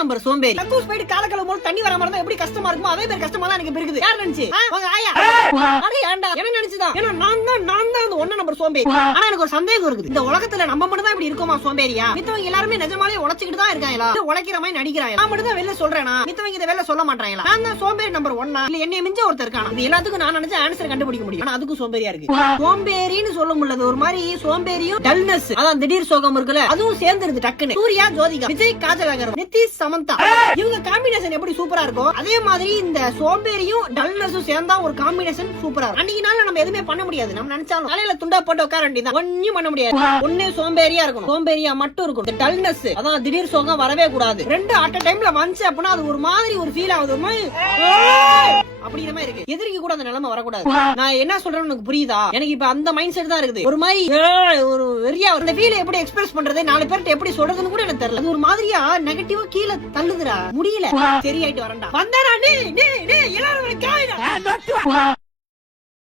Number சோம்பேறி. கக்கூஸ் போயிட்டு காலக்கல போது தண்ணி வராம இருந்தா எப்படி கஷ்டமா இருக்குமோ அதே மாதிரி கஷ்டமா தான் எனக்கு இருக்குது. யார் நினைச்சு ஆயா அட ஏன்டா என்ன நினைச்சுதான்? ஏன்னா நான் தான் அந்த 1 நம்பர் சோம்பேறி. ஆனா எனக்கு ஒரு சந்தேகம் இருக்குது, இந்த உலகத்துல நம்ம மட்டும் தான் இப்படி இருக்கோமா சோம்பேறியா? மித்தவங்க எல்லாருமே நிஜமாலே உழைச்சிட்டு தான் இருக்காங்களா, உழைக்கிற மாதிரி நடிக்கிறாங்க? நான் மட்டும் தான் வெளில சொல்றேனா? மித்தவங்க இதை வெளில சொல்ல மாட்டாங்களா? நான் தான் சோம்பேறி நம்பர் 1 இல்ல என்னைய மிஞ்ச ஒருத்தர் இருக்கானா? இது எல்லாத்துக்கும் நான் நினைச்ச ஆன்சர் கண்டுபிடிக்க முடியும், ஆனா அதுக்கும் சோம்பேறியா இருக்கு. சோம்பேறின்னு சொல்ல முடியாது, ஒரு மாதிரி சோம்பேறியும் டல்னஸ், அதான் திடீர் சோகம் இருக்குல்ல, அதுவும் சேர்ந்துருது டக்குன்னு. சூர்யா ஜோதிகா, விஜய் காஜல் அகர்வால், நிதிஷ் சமந்தா, இவங்க காம்பினேஷன் எப்படி சூப்பரா இருக்கும், அதே மாதிரி இந்த சோம்பேறியும் டல்னஸும் சேர்ந்தா ஒரு காம்பினேஷன் சூப்பரா இருக்கும். அன்னைக்கு நாள் நம்ம எதுவுமே பண்ண முடியாது, நம்ம நினைச்சாலும் தலையில துண்டா போட்டு உட்கார வேண்டியதான், ஒன்னும் பண்ண முடியாது. ஒண்ணே சோம்பேறியா இருக்கணும், சோம்பேறியா மட்டும் இருக்கும். டல்னஸ் அதான் திடீர் சோகம் வரவே கூடாது. ரெண்டு அட் அ டைம்ல வந்துச்சு அப்படின்னா அது ஒரு மாதிரி ஒரு ஃபீல் ஆகுது, அப்படிங்கிற மாதிரி இருக்கு. எதிரிக்கு கூட அந்த நிலைமை வரக்கூடாது. நான் என்ன சொல்றேன்னு எனக்கு புரியுதா? எனக்கு இப்ப அந்த மைண்ட் செட் தான் இருக்குது. ஒரு மாதிரி ஒரு வெறியா அந்த ஃபீல் எப்படி எக்ஸ்பிரஸ் பண்றது, 4 பேர்ட்ட எப்படி சொல்றதுன்னு கூட எனக்கு தெரியல. அது ஒரு மாதிரியா நெகட்டிவா கீழே தள்ளுதுடா, முடியல. சரியாயிட்டு வரேன்டா, வந்தாரா நீ எல்லாரும்